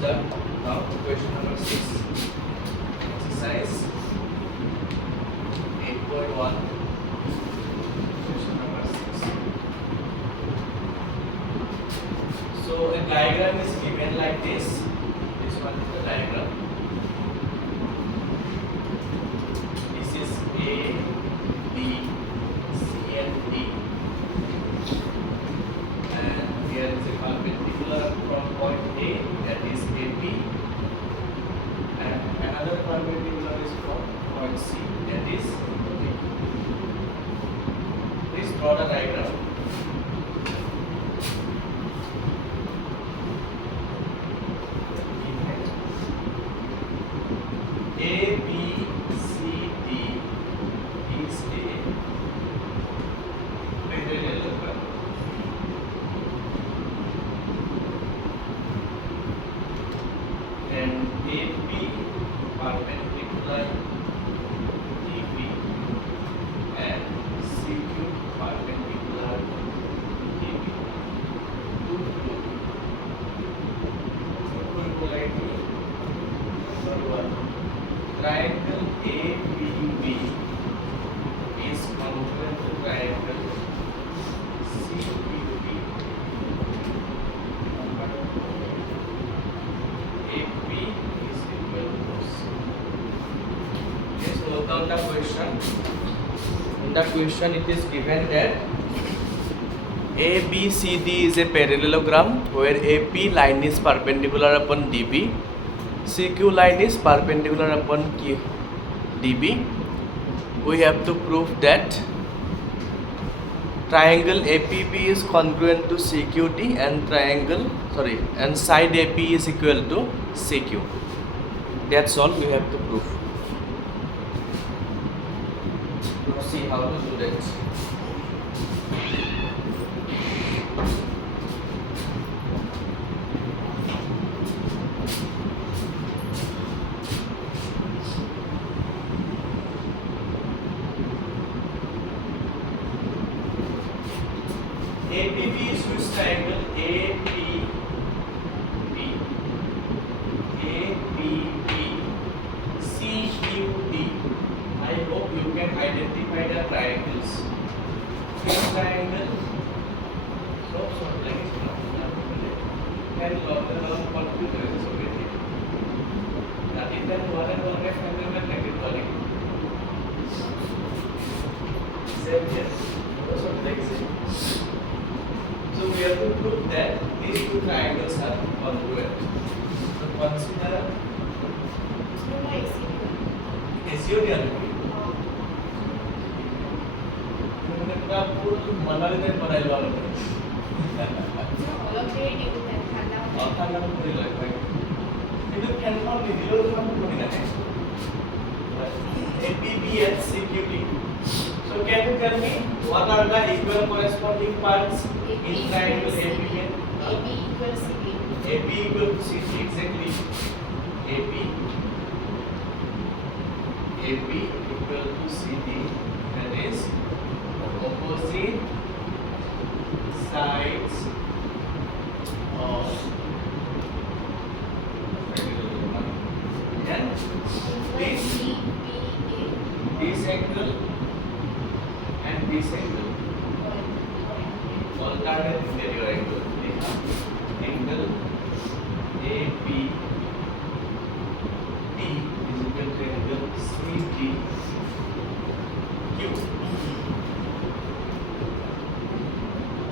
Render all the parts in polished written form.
done. Now question number 6. Exercise 8.1. Question number 6. So a diagram is given like this. This one is the diagram. This is A, B, C and D. And here is a perpendicular from point A, that is AP, and another perpendicular is from point C, that is D. Please draw the diagram. A, B, C, D is a parallelogram. And AP perpendicular DB and CQ perpendicular DB. Triangle ABB is congruent to triangle CQB. AP is equal to C. Let's note down the question. In the question it is given that ABCD is a parallelogram where AP line is perpendicular upon DB, CQ line is perpendicular upon DB. We have to prove that triangle APB is congruent to CQD and side AP is equal to CQ. That's all we have to prove. Let's see how to do that. APB is which triangle? APB. APB. CQD. I hope you can identify the triangles. Which triangle? So like can log computer is okay. That is then one and one family में negative वाली. Same here. So like same. So we have to prove that these two triangles are congruent. So consider SEO मैंने पूरा full Manali में बनाई लो लोग। और खाना में पूरी लग पाएगी। इधर कैंपा में दिलो तो हम पूरी ना है। APB and CQD. So can you tell me what are the equal corresponding parts in triangle APB? AB equals CD. AB equal to CD, exactly. AB equal to CD, that is opposite sides of and this angle and this angle alternate interior angle. Angle APD is equal to angle CDQ.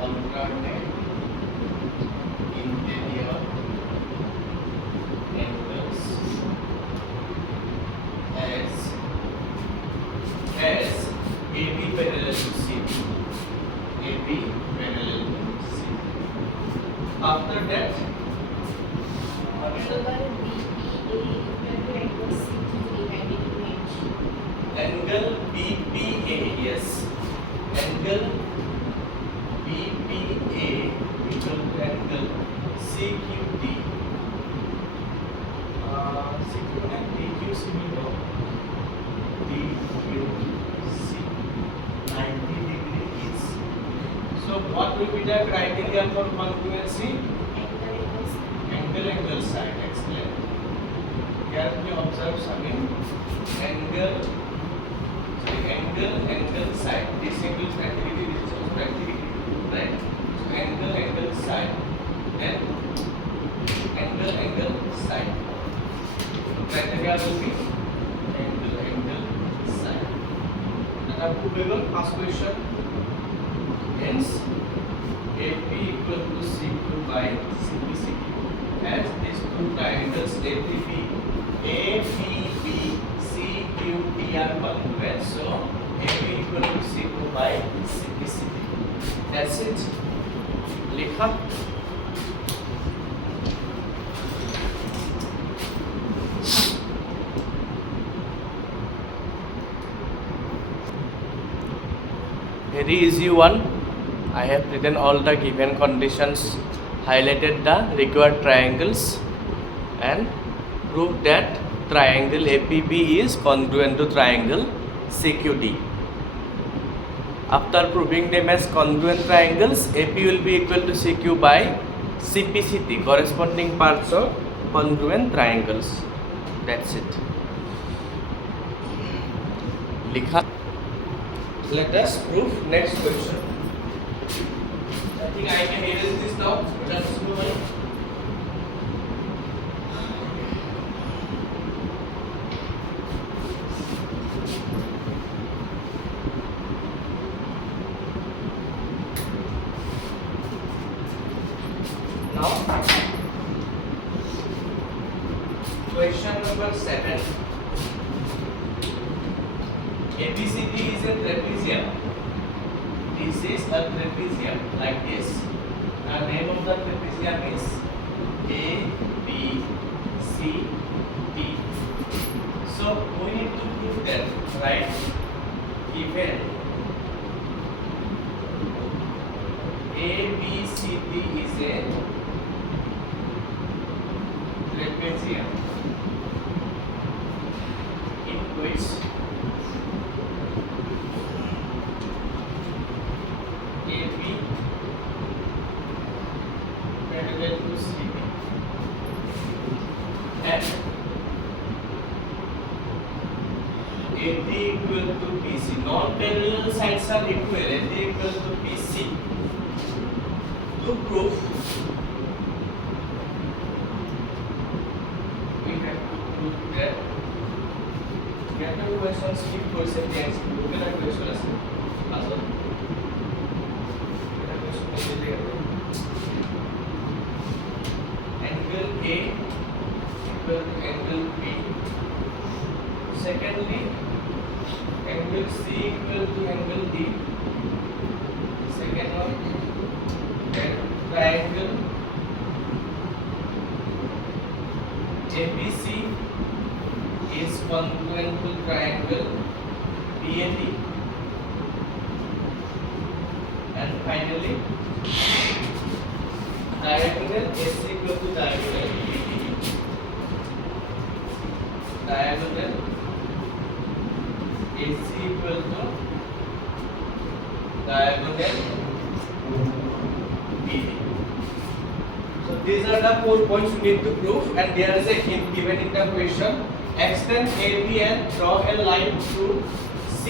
Alternate interior angles as AB parallel to CD. AB parallel to CD. After that, angle BPA, yes. Angle BPA equal to angle CQD. CQ and DQC below. DQC 90 degrees. So what will be the criteria for congruency? Angle side. carefully observe Samir. Angle side. This angle is 90 degree, this is also 90 degree, right? So angle side, then angle side. So criteria will be angle side. And up to level first question. Hence AP equal to CQ by CBCQ. As these two triangles ABCD are congruent, so AB equal to CQ by CBCD. That's it. लिखा. Very easy one. I have written all the given conditions, highlighted the required triangles, and proved that triangle APB is congruent to triangle CQD. After proving them as congruent triangles, AP will be equal to CQ by CPCT, corresponding parts of congruent triangles. That's it. Likha. Let us prove next question. I think I can erase this now. Let us move on. Now, question number 7. ABCD is a trapezium. This is a trapezium like this. The name of the trapezium is A, B, C, D. So we need to prove that, right? Given A, B, C, D is a trapezium in which AB parallel to CB and AD equal to BC. Non-parallel sides are equal. AD equal to BC. To prove, we have to prove that question skip question can skip kena question আছে আসল এটা question দিলে angle A equal to angle B. Secondly, angle C equal to angle D. Second one, triangle ABC is congruent to triangle BAD. And finally, diagonal AC equal to diagonal BD. Diagonal AC equal to diagonal BD. So these are the 4 points you need to prove, and there is a hint given in the question. Extend AB and draw a line through C.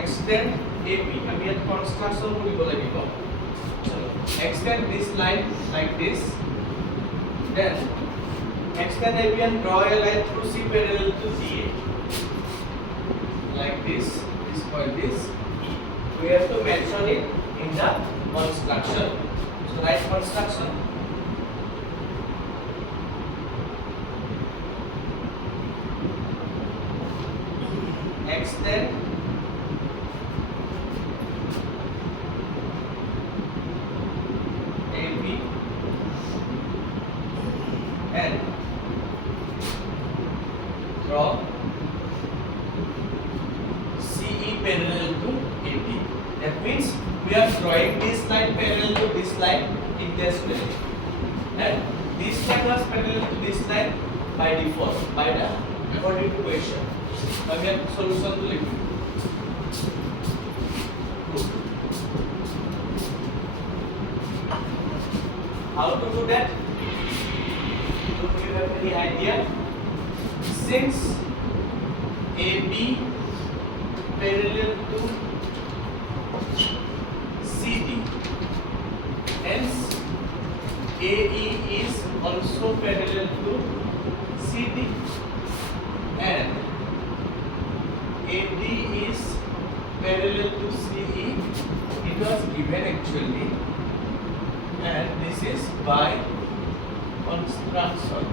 Extend AB. আমি এর construction করি বলে দিব। চলো, extend this line like this. Then extend AB and draw a line through C parallel to DA. Like this. This point is E. We have to mention it in the construction. So write construction. Extend AB and draw CE parallel to AB. That means we are drawing this line parallel to this line in this way, and this line was parallel to this line by default, by the according to question. আমি একটা solution তো লিখব। How to do that? Do you have any idea? since AB parallel to CD, hence AE is also parallel to CD, and AD is parallel to CE. It was given actually, and this is by construction.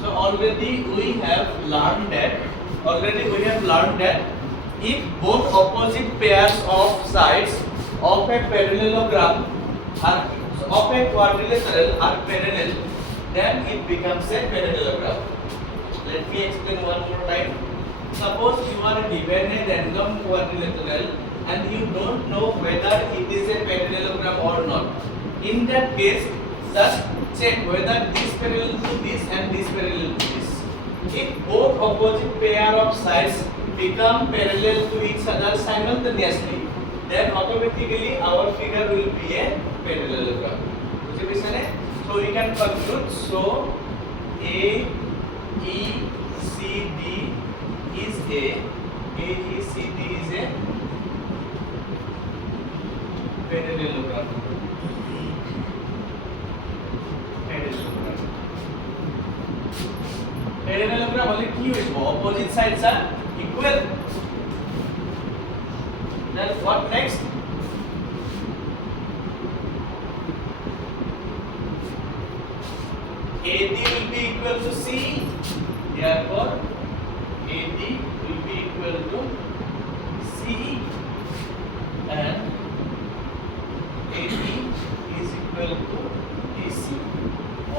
So already we have learned that if both opposite pairs of sides of a parallelogram are of a quadrilateral are parallel, then it becomes a parallelogram. Let me explain one more time. Suppose you are given a random quadrilateral and you don't know whether it is a parallelogram or not. In that case, just check whether this parallel to this and this parallel to this. If both opposite pair of sides become parallel to each other simultaneously, then automatically our figure will be a parallelogram. So we can conclude, so AECD is a parallelogram. Parallelogram only কি হইব? Opposite sides are equal. Then what next? AD will be equal to C. Therefore, AD will be equal to CE, and AD is equal to DC.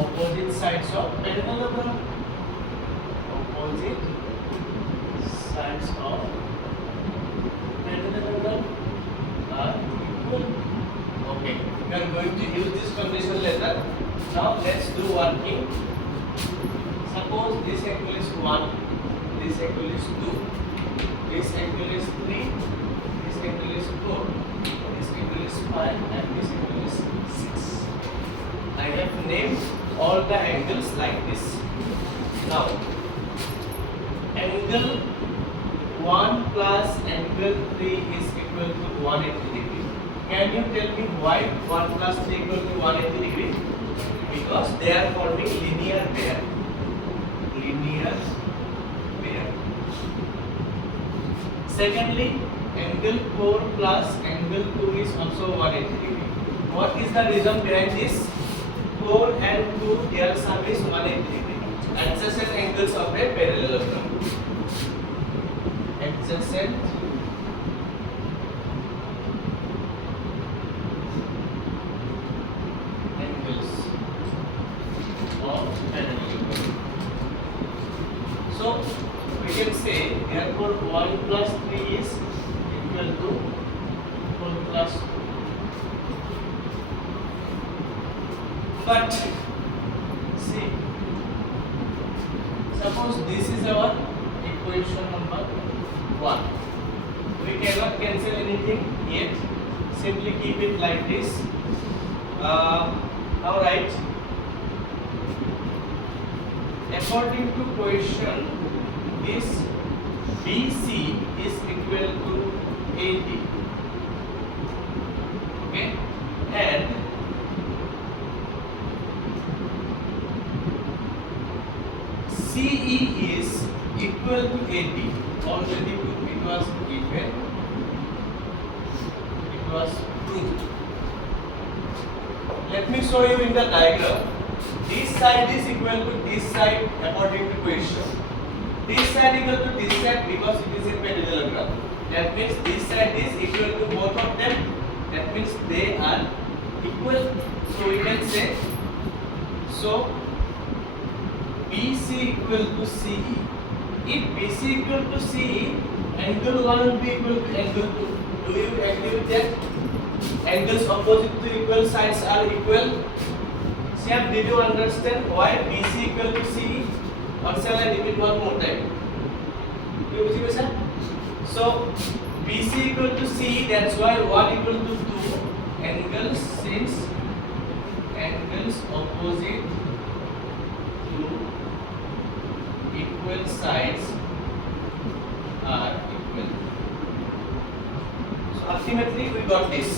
Opposite sides of parallelogram. Opposite sides of parallelogram are equal. Okay, we are going to use this condition later. Now let's do one thing. Suppose this angle is 1, this angle is 2, this angle is 3, this angle is 4, this angle is 5, and this angle is 6. I have named all the angles like this. Now, angle 1 plus angle 3 is equal to 180 degree. Can you tell me why 1 plus 3 equal to 180 degree? Because they are forming linear pair. Secondly, angle 4 plus angle 2 is also 180 degree. What is the reason behind this? 4 and 2, their sum is 180 degree. Adjacent angles of a parallelogram. Adjacent angles of parallelogram. So we can say therefore 1 plus 3 is equal to 4 plus 2. But see, suppose this is our equation number 1. We cannot cancel anything yet. Simply keep it like this. Now write, according to question, this BC is equal to AD. Okay, and CE is equal to AD. Already it was given, it was proved. Let me show you in the diagram. This side is equal to this side according to question. This side equal to this side because it is a parallelogram. That means this side is equal to both of them. That means they are equal. So we can say, so BC equal to CE. If BC equal to CE, angle 1 will be equal to angle 2. Do you agree with that? Angles opposite to equal sides are equal. Siam, did you understand why BC equal to CE? Or shall I repeat one more time? So BC equal to CE, that's why 1 equal to 2 angles, since angles opposite to equal sides are equal. So ultimately we got this.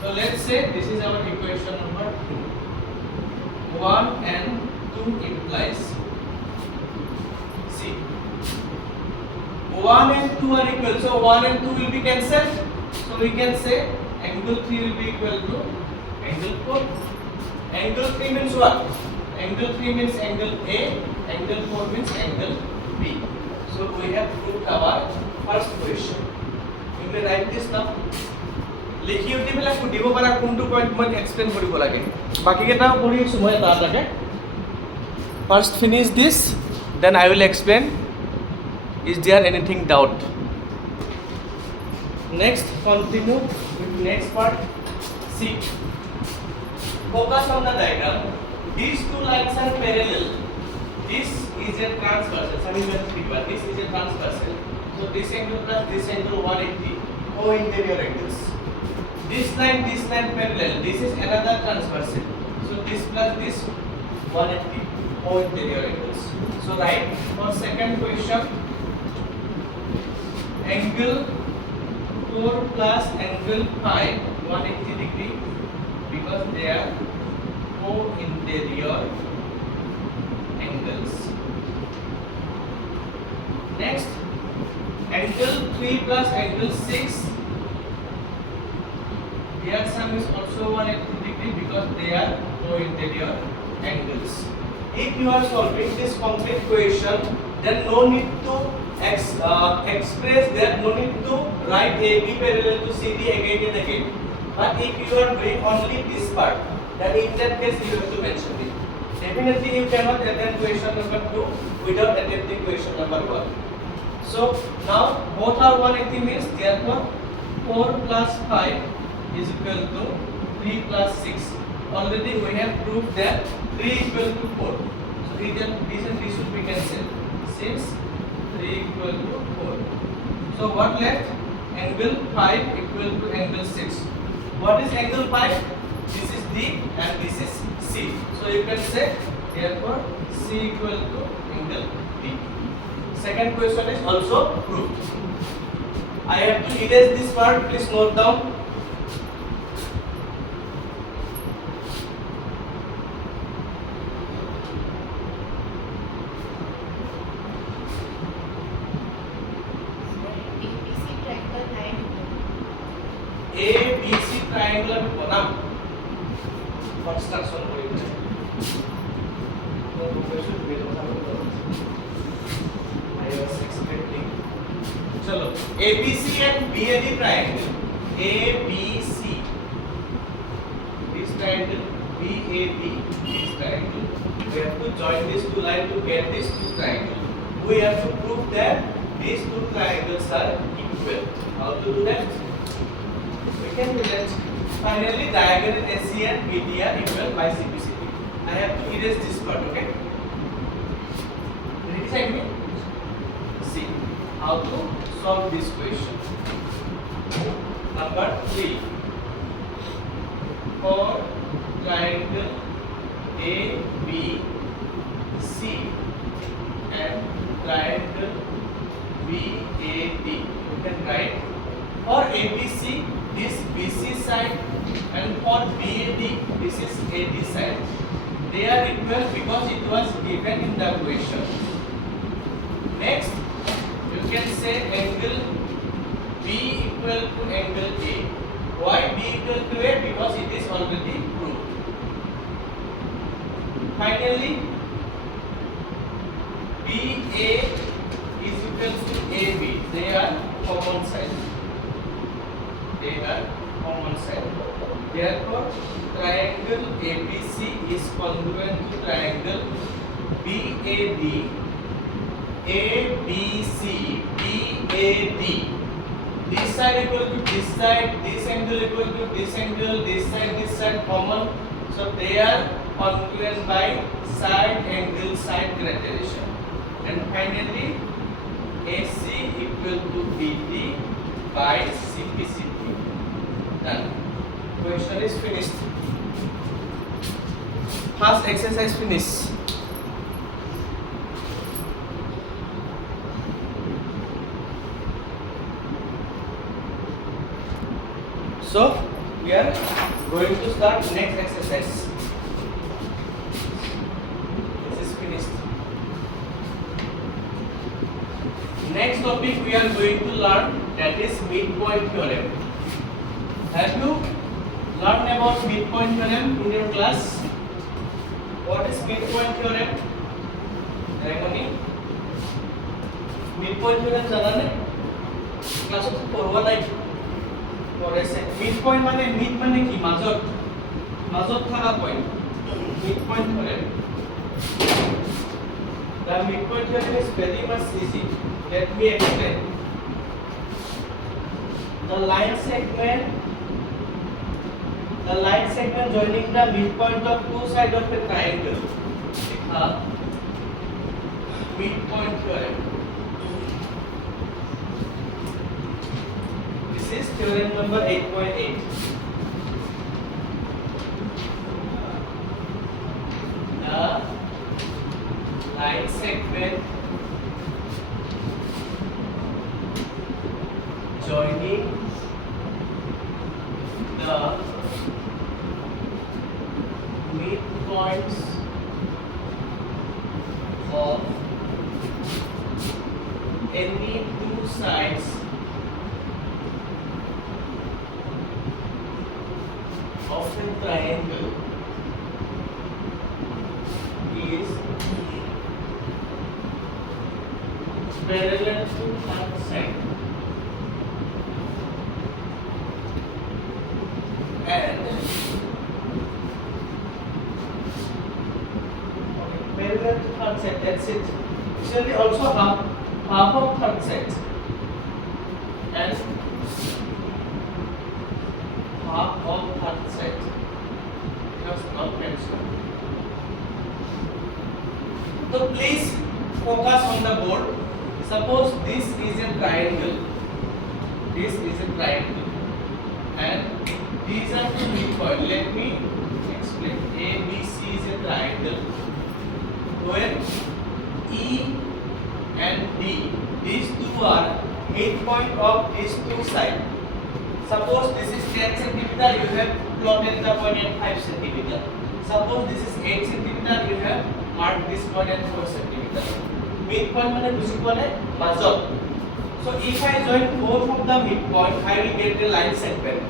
So let's say this is our equation number 2. 1 and 2 implies, see, 1 and 2 are equal, so 1 and 2 will be cancelled. So we can say angle 3 will be equal to angle 4. Angle 3 means what? Angle 3 means angle A, angle 4 means angle B. So we have proved our first question. You may write this now. লিখি উঠি পেলাই সুধিব পাৰা কোনটো point মই explain কৰিব লাগে, বাকীকেইটাও কৰি আছোঁ মই এটা এটাকৈ। First finish this, then I will explain. Is there anything doubt? Next continue with next part. See, focus on the diagram. These two lines are parallel. This is a transversal. This is a transversal. So this angle plus this angle 180 co-interior angles. This line parallel. This is another transversal. So this plus this 180 co-interior angles. So right, for second question, angle 4 plus angle 5 180 degree because they are co-interior angles. Next, angle 3 plus angle 6, their sum is also 180 degree because they are co-interior angles. If you are solving this complete equation, then no need to express that, no need to write AB parallel to CD again and again. But if you are doing only this part, then in that case you have to mention it. Definitely you cannot attempt question number 2 without attempting question number 1. So now both are 180 means therefore 4 plus 5 is equal to 3 plus 6. Already we have proved that 3 equal to 4. So this and this should be cancelled since 3 equal to 4. So what left? Angle 5 equal to angle 6. What is angle 5? This is D and this is C. So you can say therefore C equal to angle D. Second question is also proved. I have to erase this part. Please note down. ABC triangle আমি বনাম construction কৰিব তো professor বের কথা বলতে I was expecting চলো ABC and BAD triangle ABC this triangle BAD this triangle we have to join these two lines to get this two triangle. We have to prove that these two triangles are equal. How to do that? We can do that. Finally, diagonal AC and BD are equal by CBSE. I have to erase this part, okay? Ready, check me? See how to solve this question. Number 3. For triangle ABC and triangle BAD, you can write for ABC this BC side and for BAD this is AD side. They are equal because it was given in the question. Next, you can say angle B equal to angle A. Why B equal to A? Because it is already proved. Finally, BA is equal to AB. They are common side. They are common side. Therefore, triangle ABC is congruent to triangle BAD, ABC, BAD. This side equal to this side, this angle equal to this angle, this side common. So they are congruent by side angle side criteria. And finally, AC equal to BD by CBSE. Done. Question is finished. First exercise finished. So we are going to start next exercise. This is finished. Next topic we are going to learn, that is midpoint theorem. Have you learned about midpoint theorem in your class? What is midpoint theorem? Remoni midpoint theorem jana ne? Class of porwa nai korese. Midpoint mane mid mane ki majot thaka point. Midpoint theorem. The midpoint theorem is very much easy. Let me explain. The line segment joining the midpoint of two sides of a triangle. Midpoint theorem. This is theorem number 8.8. The line segment joining the midpoints of any two sides of a triangle is parallel to one side. And parallel to third set, that's it. Usually also half of third set and half of third set. Just not mentioned. So please focus on the board. Suppose this is a triangle. This is a triangle, and these are the midpoint. Let me explain. ABC is a triangle where E and D, these two are midpoint of these two sides. Suppose this is 10 centimeter, you have plotted the point at 5 centimeter. Suppose this is 8 centimeter, you have marked this point at 4 centimeter. Midpoint means major. So if I join both of the midpoint, I will get the line segment.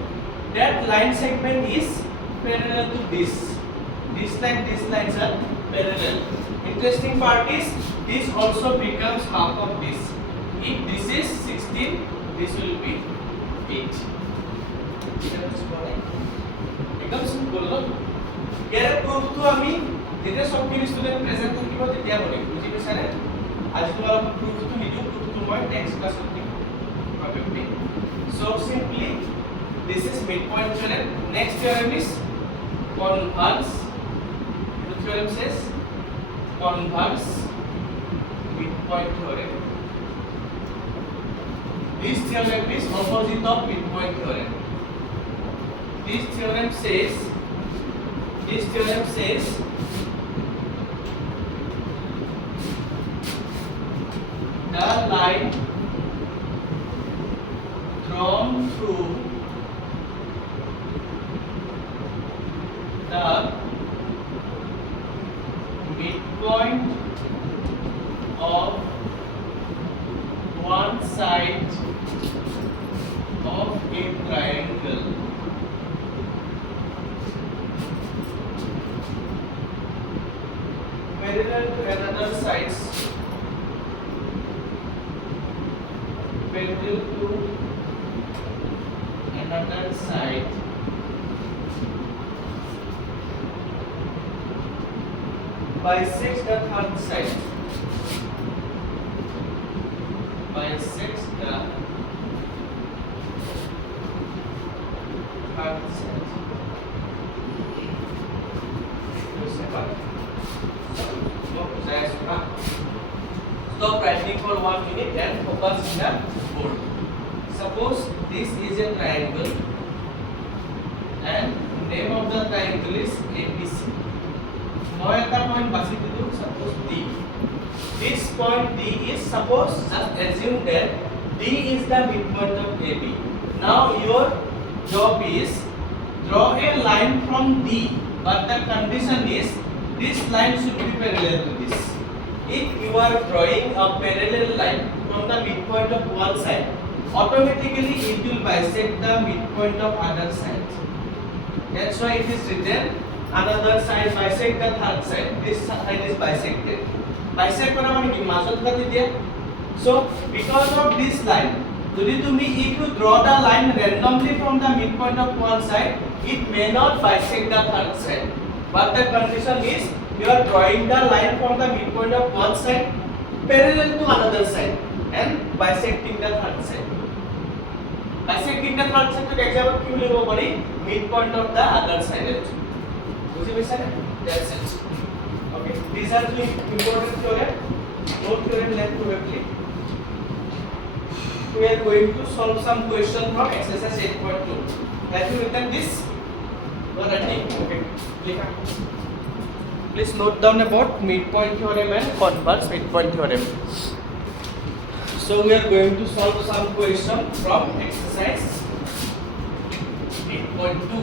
That line segment is parallel to this. This lines are parallel. Interesting part is this also becomes half of this. If this is 16, this will be 8. Become simple, no? Here proof to ami jete sob student present থাকিব তেতিয়া বলি বুজি পাইছানে আজি তোমালোক proof to নিদিও proof to মই next class ত probably. So simply this is midpoint theorem. Next theorem is converse. The theorem says converse midpoint theorem. This theorem is opposite of midpoint theorem. This theorem says the line drawn through the midpoint of one side of a triangle parallel to another sides parallel to another side bisects the third side. Bisects the third side. Stop writing for 1 minute and focus in the board. Suppose this is a triangle and name of the triangle is ABC. Now at the point basi dilu, suppose D. This point D is, suppose just assume that D is the midpoint of AB. Now your job is draw a line from D, but the condition is this line should be parallel to this. If you are drawing a parallel line from the midpoint of one side, automatically it will bisect the midpoint of other side. That's why it is written another side bisect the third side. This side is bisected. Bisect kora mane ki মাজত কাটি দিয়া. So because of this line, যদি তুমি if you draw the line randomly from the midpoint of one side, it may not bisect the third side. But the condition is you are drawing the line from the midpoint of one side parallel to another side and bisecting the third side. Bisecting the third side to example কি লিখব পারি midpoint of the other side. বুঝি পাইছা না? That's it. Okay, these are the important theorem. Note theorem left probably. We are going to solve some question from exercise 8.2. Have you written this? You are writing. Okay. Please note down about midpoint theorem and converse midpoint theorem. So we are going to solve some question from exercise 8.2.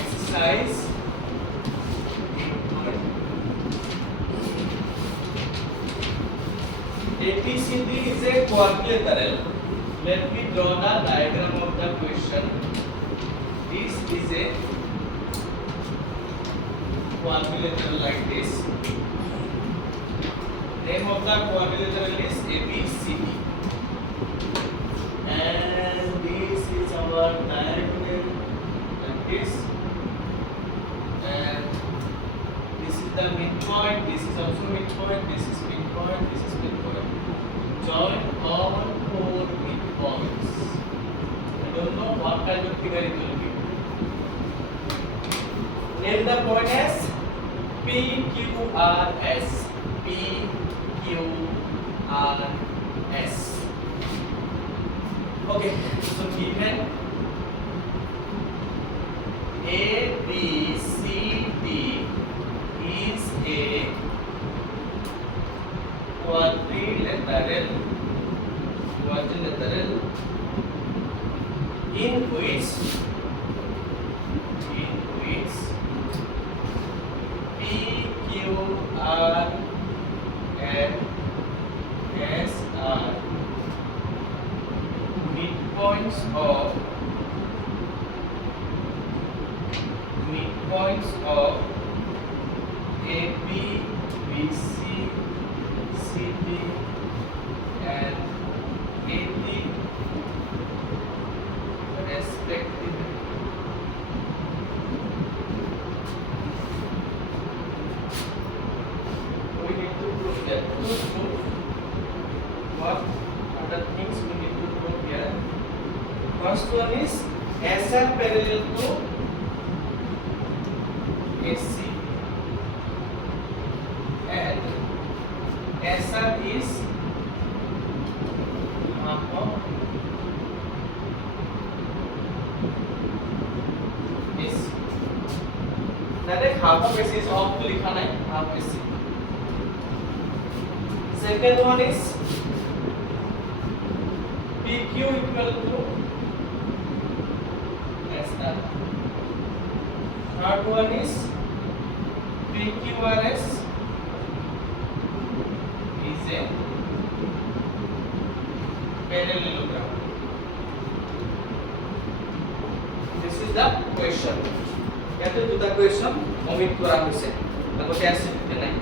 Exercise 8.2. ABCD is a quadrilateral. Let me draw the diagram of the question. This is a quadrilateral like this. Name of the quadrilateral is ABCD. And this is our diagram like this. And this is the midpoint, this is also midpoint, this is midpoint, this is midpoint. Join all four midpoints. I don't know what kind of figure it will be. Name the point as PQRS. PQRS. Okay, so given ABCD is a quadrilateral in which P, Q, R and S are midpoints of AB, BC, CD and AD respectively. We need to prove that. To prove what other things we need to prove here. First one is SR parallel to AC and SR is half of AC. Direct half of AC is off to लिखा नहीं half AC. Second one is PQ equal to SR. Third one is PQRS is a parallelogram. This is the question. After to the question, omit kora hoise. Ago test dite nai.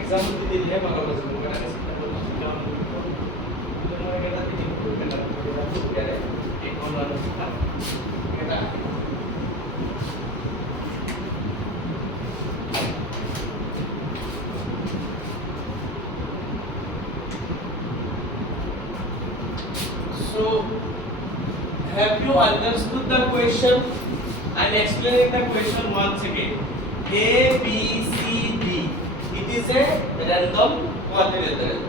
Example di dile maga bajhu kana kase to moi eta di input kana to kare ek online ka eta So, have you understood the question? I'm explaining the question once again. A, B, C, D. It is a random quadrilateral.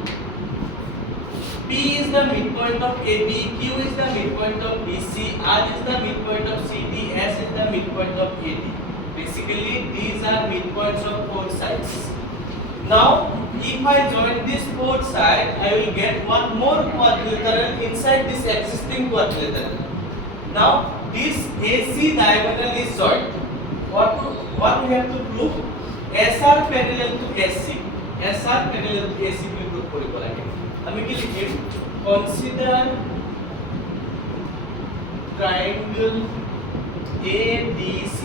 P is the midpoint of AB, Q is the midpoint of BC, R is the midpoint of CD, S is the midpoint of AD. Basically, these are midpoints of four sides. Now, if I join this four side, I will get one more quadrilateral inside this existing quadrilateral. Now, this AC diagonal is joined. What we have to prove? SR parallel to AC. SR parallel to AC we prove koribo lage. আমি কি লিখিম? Consider triangle ABC.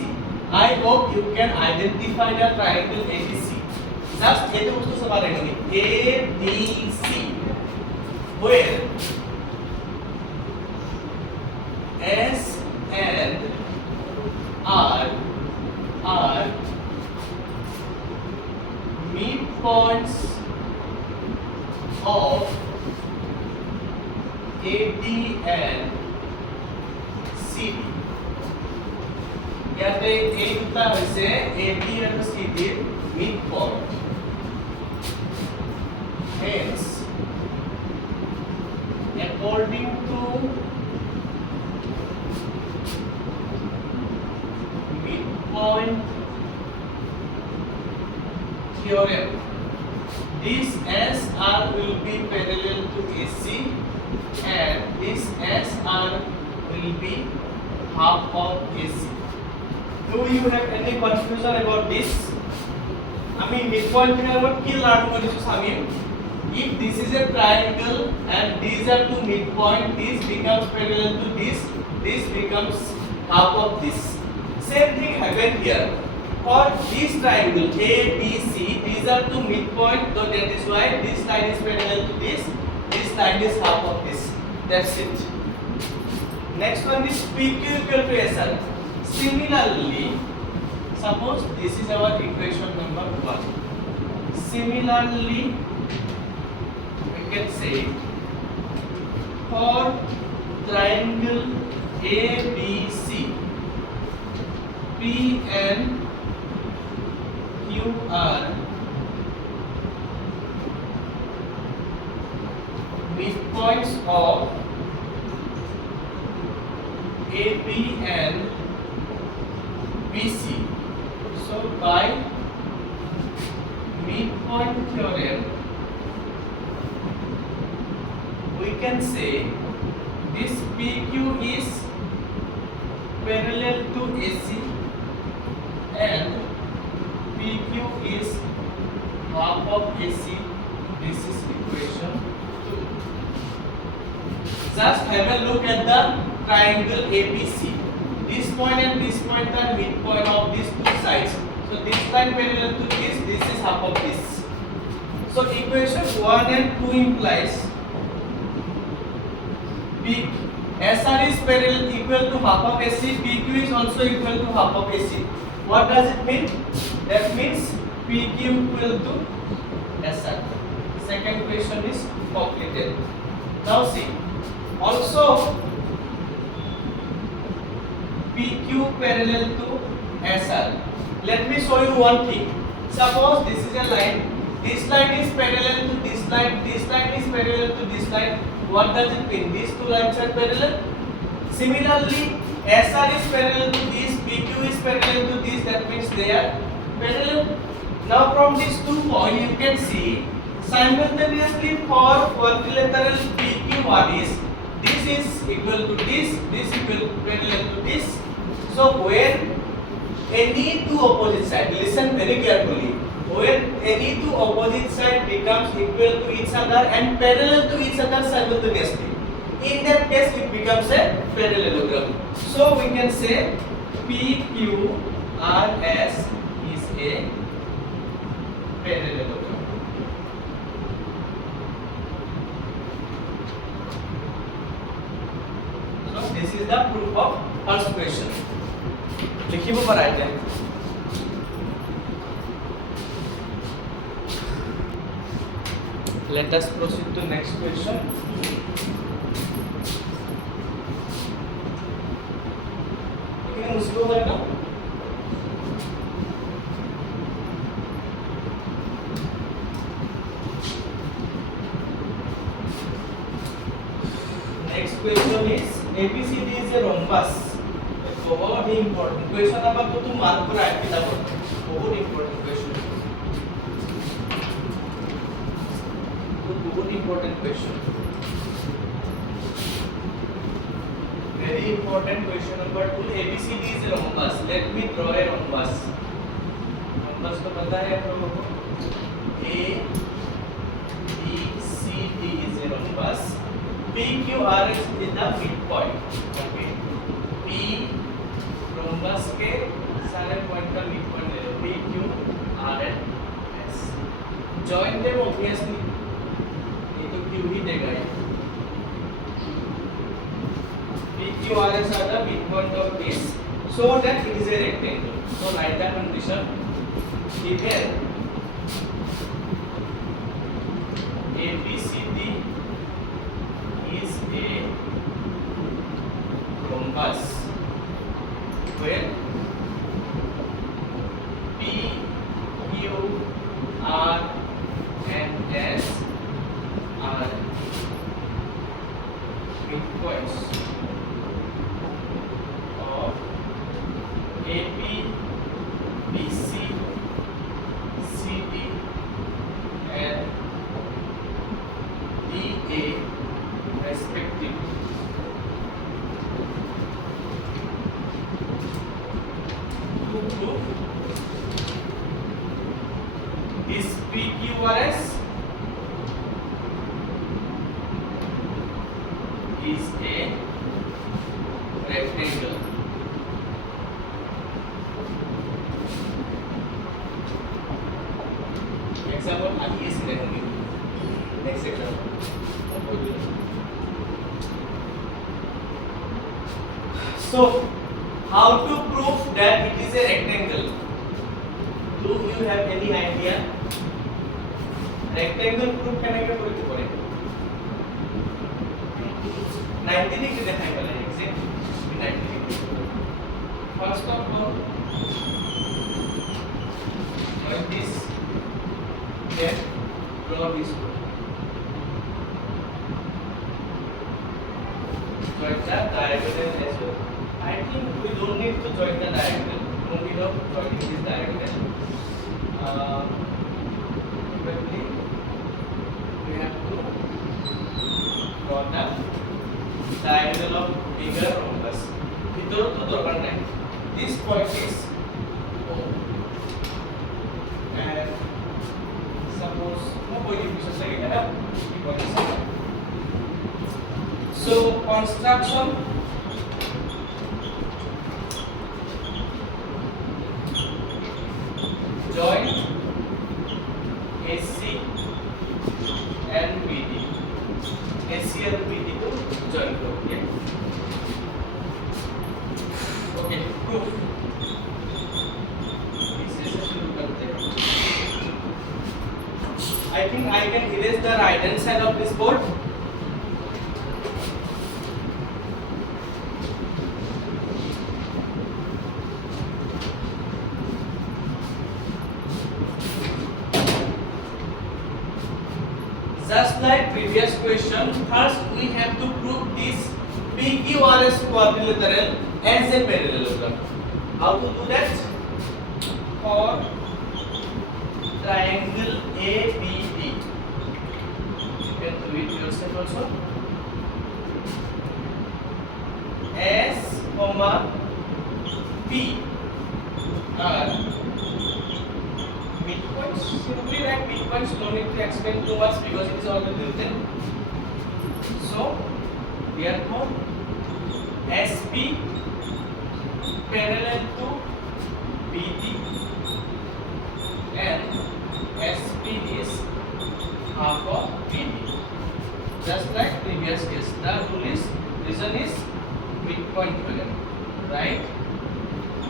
I hope you can identify the triangle ABC. Just এতে বস্তু সবার এখানে ABC where S and R are midpoints of AD and CD. ইয়াতে এই দুটা হৈছে AD and CD ৰ midpoint. Hence, according to midpoint theorem, this SR will be parallel to AC and this SR will be half of AC. Do you have any confusion about this? I mean, midpoint theorem ki learn korisu sami. If this is a triangle and these are two midpoint, this becomes parallel to this becomes half of this. Same thing happened here. For this triangle ABC, these are two midpoint, so that is why this line is parallel to this line is half of this. That's it. Next one is PQ equal to SR. Similarly, suppose this is our equation number 1. Similarly, we can say for triangle ABC, P and Q are midpoints of AB and BC. So by midpoint theorem, we can say this PQ is parallel to AC and PQ is half of AC. This is equation 2. Just have a look at the triangle ABC. This point and this point are midpoint of these two sides. So this line parallel to this is half of this. So equation 1 and 2 implies SR is parallel equal to half of AC, PQ is also equal to half of AC. What does it mean? That means PQ equal to SR. Second question is completed. Now see, also PQ parallel to SR. Let me show you one thing. Suppose this is a line. This line is parallel to this line. This line is parallel to this line. What does it mean? These two lines are parallel. Similarly, SR is parallel to this. PQ is parallel to this. That means they are parallel. Now from these 2 points you can see simultaneously for quadrilateral PQRS, this is equal to this equal parallel to this. So where any two opposite side, listen very carefully, where any two opposite side becomes equal to each other and parallel to each other simultaneously, in that case it becomes a parallelogram. So we can say PQRS is a parallelogram. So this is the proof of first question. लिखिबो पराइते. Let us proceed to next question. ये मुश्किल है ना? ABCD is a rhombus. बहुत ही important question अब आपको तुम mark पर आए किताबों बहुत important question तो बहुत important question very important question number 2 ABCD is a rhombus let me draw a rhombus rhombus को पता है आप लोगों को ABCD is a rhombus PQRS is the midpoint okay P rhombus के सारे पॉइंट का मिड पॉइंट ले लो P Q R and S join them obviously ये तो Q ही देगा ये P Q R S are the midpoint of this so that it is a rectangle so write the condition given ABCD is a rhombus where P, Q, R and S are midpoints of AB, BC, CD and DA respectively. This PQRS is a rectangle. Example आगे इसी रहेंगे. Next example. So, how to prove that it is a rectangle? Do you have any idea? Rectangle proof करने के कोई तो करे 90 degree दिखाई वाला है exact 90 degree first of all join this then draw this join the diagonal as well I think we don't need to join the diagonal no need of joining this diagonal probably we have to draw the diagonal of bigger rhombus इधर तो दरकार नहीं this point is O and suppose no कोई डिफिशन लगेगा ना so construction join AC and BD AC और BD को join करो okay okay proof इससे शुरू करते हैं I think I can erase the right hand side of this board just like previous question first we have to prove this PQRS quadrilateral as a parallelogram how to do that for triangle ABD you can do it yourself also S comma P are midpoints simply write midpoints no need to explain too much because it is already written so therefore SP parallel to BD and SP is half of BD just like previous case the rule is reason is midpoint again right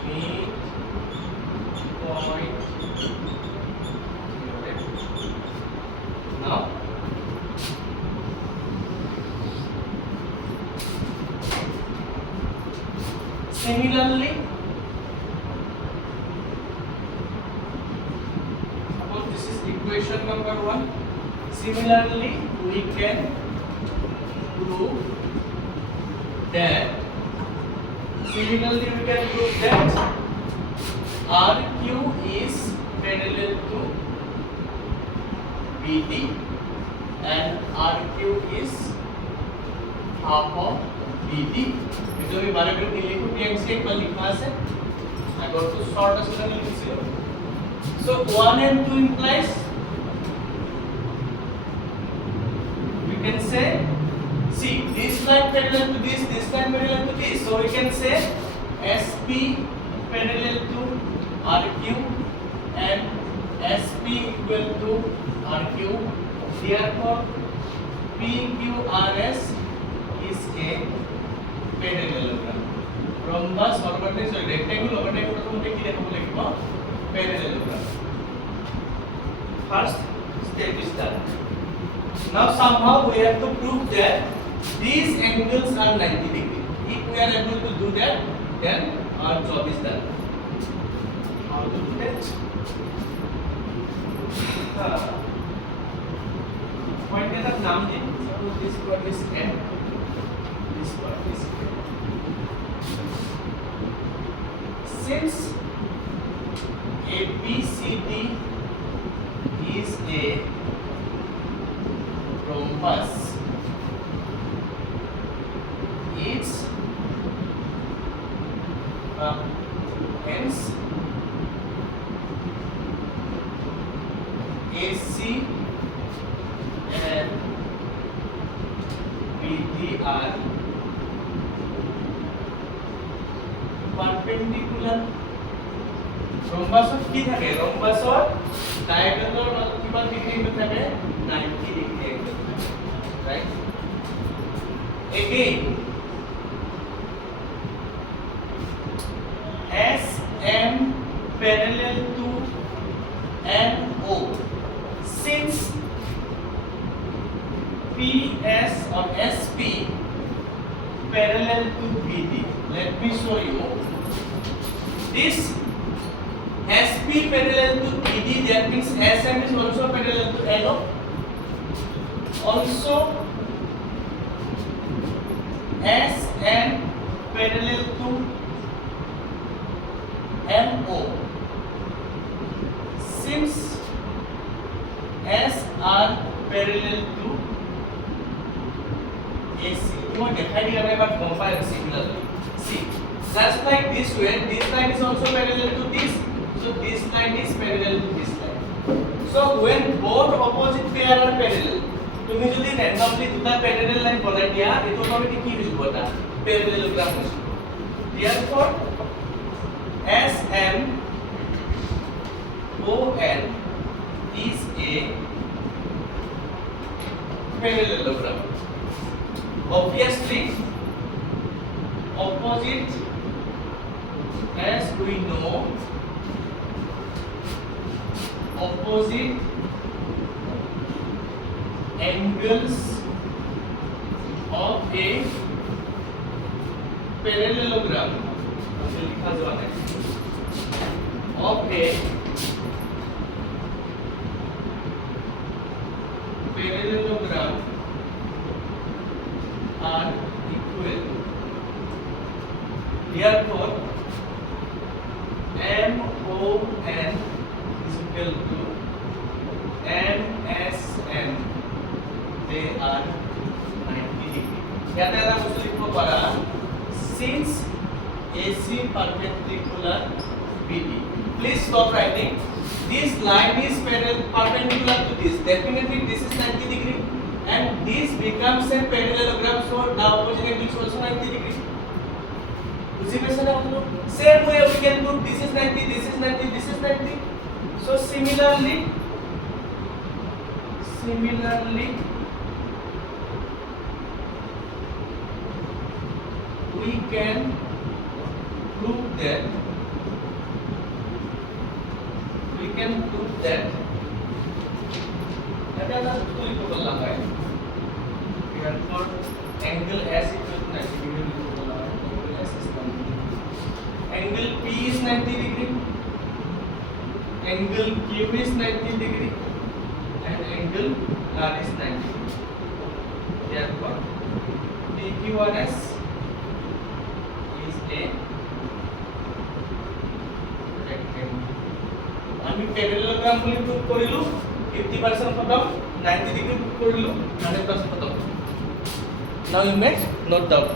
midpoint now similarly suppose this is equation number 1 similarly we can prove that similarly we can prove that RQ is parallel to BD and RQ is half of BD. जो भी बारे में लिखो PNC एक बार लिखना है I got to short as well लिखिए. So 1 and 2 implies we can say see this line parallel to this line parallel to this, so we can say SP parallel to RQ and SP equal to RQ. Therefore PQRS is a parallelogram. Rhombus or rectangle over parallelogram. First step is done. Now somehow we have to prove that these angles are 90 degree. If we are able to do that, then our job is done. How to do that? Point that नाम दे. So this part is N. This part is N. Since ABCD is a rhombus, its hence AC and BD are perpendicular. Rhombus of কি থাকে? Rhombus of diagonal मतलब কিমান degree में থাকে? 90 degree angle, right? Again, SM parallel to NO. Since PS or SP parallel to BD, let me show you. This SP parallel to BD, that means SM is also parallel to NO. Also SN parallel to MO. Since SR parallel to AC. You want to define it, but compare similarly. See, just like this way, this line is also parallel to this. So this line is parallel to this line. So when both opposite pair are parallel, তুমি যদি randomly দুটা parallel line বনাই দিয়া, এটো automatic কি হইব এটা parallelogram হইব. Therefore SM ON is a parallelogram. Obviously opposite, as we know, opposite angles of a parallelogram of a parallelogram are equal. Therefore MON is equal to MSN. They are 90 degree. याद है ना मुझे लिखो पड़ा. Since AC perpendicular BD. Please stop writing. This line is perpendicular to this. Definitely this is 90 degree, and this becomes a parallelogram. So the opposite angle is also 90 degree. उसी पे से ना हम लोग same way we can do. This is 90, this is 90, this is 90. So similarly we can prove that that is two equal लंबाई. Therefore angle S equal to 90 degree. Angle S is 90 degree. Angle P is 90 degree. Angle Q is 90 degree. And angle R is 90 degree. Therefore PQRS A আমি parallelogram গুলি prove করিলু 50% খতম 90 degree prove করিলু 100% খতম now you make note down